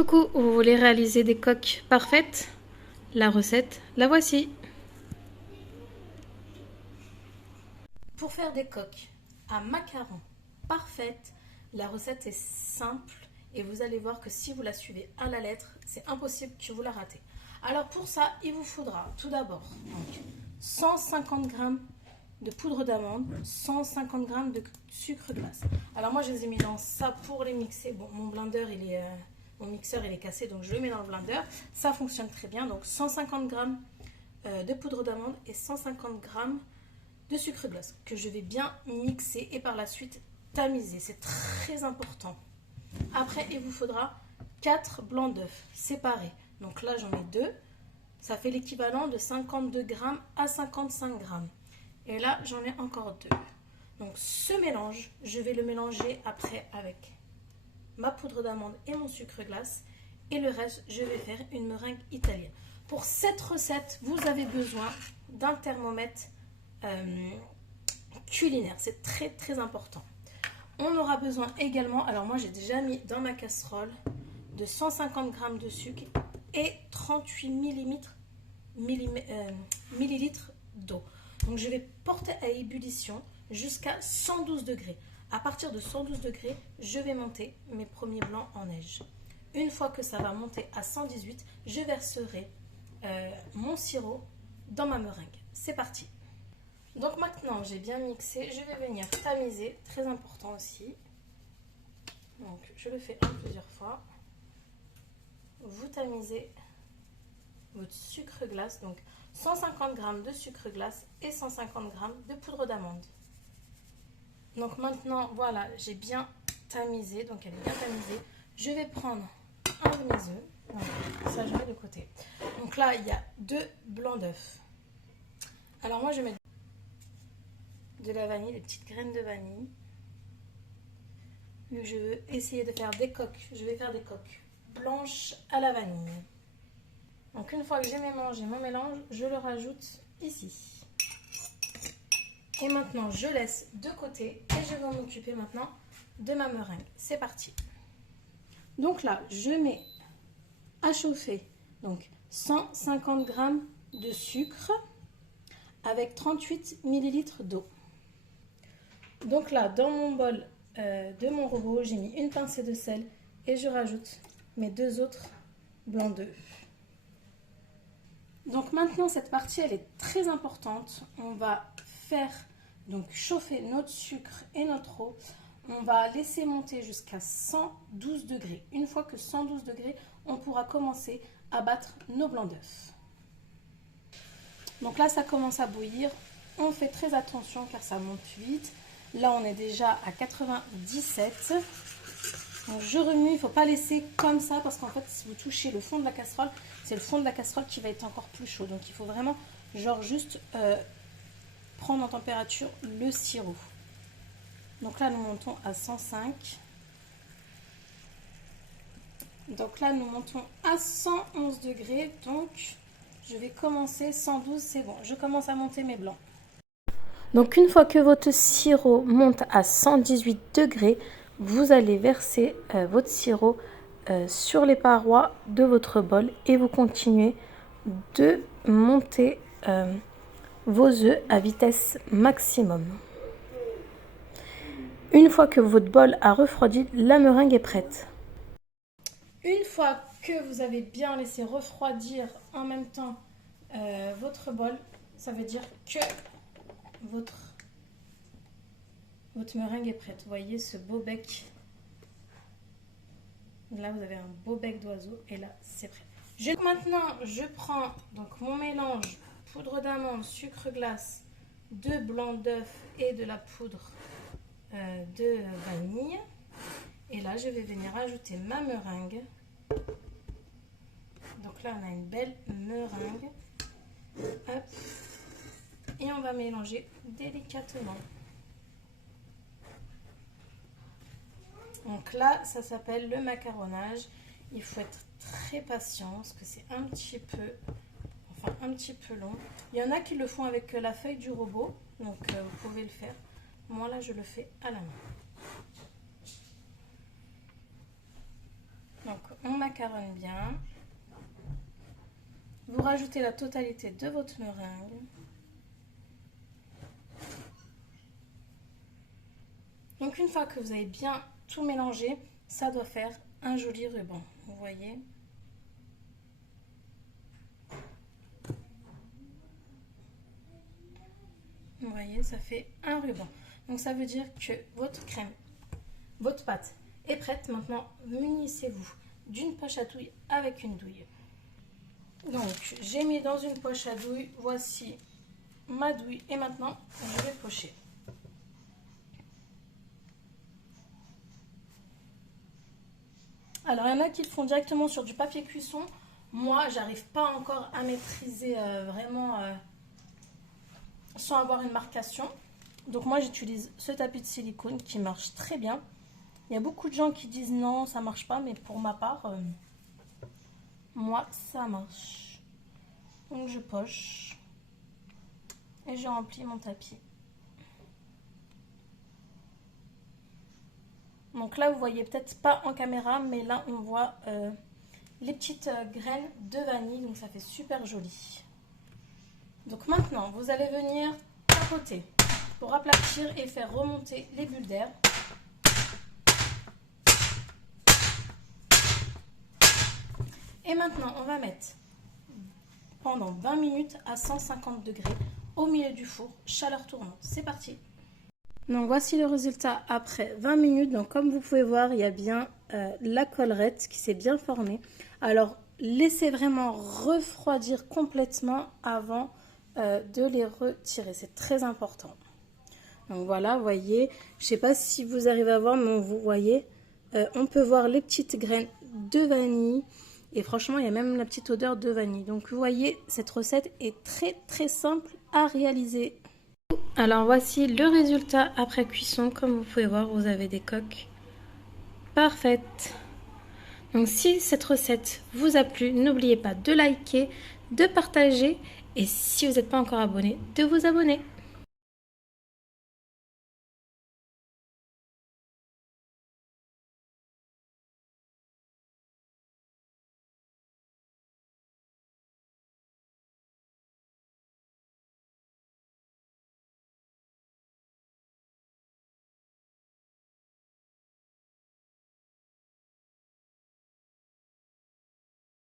Coucou, vous voulez réaliser des coques parfaites? La recette, la voici. Pour faire des coques à macarons parfaites, la recette est simple et vous allez voir que si vous la suivez à la lettre, c'est impossible que vous la ratez. Alors pour ça, il vous faudra tout d'abord 150 g de poudre d'amande, 150 g de sucre glace. Alors moi je les ai mis dans ça pour les mixer. Bon, mon blender mon mixeur il est cassé, donc je le mets dans le blender. Ça fonctionne très bien. Donc 150 g de poudre d'amande et 150 g de sucre glace que je vais bien mixer et par la suite tamiser. C'est très important. Après, il vous faudra 4 blancs d'œufs séparés. Donc là, j'en ai 2. Ça fait l'équivalent de 52 g à 55 g. Et là, j'en ai encore 2. Donc ce mélange, je vais le mélanger après avec ma poudre d'amande et mon sucre glace. Et le reste, je vais faire une meringue italienne. Pour cette recette, vous avez besoin d'un thermomètre culinaire. C'est très très important. On aura besoin également, alors moi j'ai déjà mis dans ma casserole de 150 g de sucre et 38 millilitres d'eau. Donc je vais porter à ébullition jusqu'à 112 degrés. À partir de 112 degrés, je vais monter mes premiers blancs en neige. Une fois que ça va monter à 118, je verserai mon sirop dans ma meringue. C'est parti. Donc maintenant, j'ai bien mixé. Je vais venir tamiser, très important aussi. Donc je le fais en plusieurs fois. Vous tamisez votre sucre glace, donc 150 g de sucre glace et 150 g de poudre d'amande. Donc maintenant, voilà, j'ai bien tamisé, donc elle est bien tamisée. Je vais prendre un de mes œufs, donc ça je mets de côté. Donc là, il y a 2 blancs d'œufs. Alors moi, je mets de la vanille, des petites graines de vanille. Vu que je veux essayer de faire des coques, je vais faire des coques blanches à la vanille. Donc une fois que j'ai mélangé mon mélange, je le rajoute ici. Et maintenant, je laisse de côté et je vais m'occuper maintenant de ma meringue. C'est parti. Donc là, je mets à chauffer donc 150 g de sucre avec 38 ml d'eau. Donc là, dans mon bol de mon robot, j'ai mis une pincée de sel et je rajoute mes 2 autres blancs d'œufs. Donc maintenant, cette partie, elle est très importante. On va faire donc chauffer notre sucre et notre eau. On va laisser monter jusqu'à 112 degrés. Une fois que 112 degrés, on pourra commencer à battre nos blancs d'œufs. Donc là, ça commence à bouillir. On fait très attention car ça monte vite. Là, on est déjà à 97. Donc, je remue, il ne faut pas laisser comme ça parce qu'en fait, si vous touchez le fond de la casserole, c'est le fond de la casserole qui va être encore plus chaud. Donc, il faut vraiment, genre, juste prendre en température le sirop. Donc là, nous montons à 105. Donc là, nous montons à 111 degrés. Donc, je vais commencer 112, c'est bon. Je commence à monter mes blancs. Donc une fois que votre sirop monte à 118 degrés, vous allez verser votre sirop sur les parois de votre bol et vous continuez de monter vos œufs à vitesse maximum. Une fois que votre bol a refroidi, la meringue est prête. Une fois que vous avez bien laissé refroidir en même temps votre bol, ça veut dire que votre meringue est prête. Vous voyez ce beau bec. Là, vous avez un beau bec d'oiseau et là, c'est prêt. Maintenant, je prends donc mon mélange poudre d'amande, sucre glace, 2 blancs d'œufs et de la poudre de vanille. Et là, je vais venir ajouter ma meringue. Donc là, on a une belle meringue. Hop. Et on va mélanger délicatement. Donc là, ça s'appelle le macaronnage. Il faut être très patient parce que c'est un petit peu long. Il y en a qui le font avec la feuille du robot, donc vous pouvez le faire. Moi là, je le fais à la main. Donc on macaronne bien. Vous rajoutez la totalité de votre meringue. Donc une fois que vous avez bien tout mélangé, ça doit faire un joli ruban. Vous voyez? Vous voyez, ça fait un ruban. Donc ça veut dire que votre crème, votre pâte est prête. Maintenant, munissez-vous d'une poche à douille avec une douille. Donc j'ai mis dans une poche à douille, voici ma douille et maintenant je vais pocher. Alors il y en a qui le font directement sur du papier cuisson. Moi, j'arrive pas encore à maîtriser vraiment sans avoir une marcation. Donc moi j'utilise ce tapis de silicone qui marche très bien. Il y a beaucoup de gens qui disent non, ça marche pas, mais pour ma part, moi ça marche. Donc je poche et je remplis mon tapis. Donc là vous voyez peut-être pas en caméra, mais là on voit les petites graines de vanille, donc ça fait super joli. Donc maintenant vous allez venir tapoter pour aplatir et faire remonter les bulles d'air. Et maintenant on va mettre pendant 20 minutes à 150 degrés au milieu du four, chaleur tournante. C'est parti. Donc voici le résultat après 20 minutes. Donc comme vous pouvez voir, il y a bien la collerette qui s'est bien formée. Alors laissez vraiment refroidir complètement avant de les retirer. C'est très important. Donc voilà, vous voyez, je ne sais pas si vous arrivez à voir, mais vous voyez, on peut voir les petites graines de vanille. Et franchement, il y a même la petite odeur de vanille. Donc vous voyez, cette recette est très très simple à réaliser. Alors voici le résultat après cuisson. Comme vous pouvez voir, vous avez des coques parfaites. Donc si cette recette vous a plu, n'oubliez pas de liker, de partager et si vous n'êtes pas encore abonné, de vous abonner.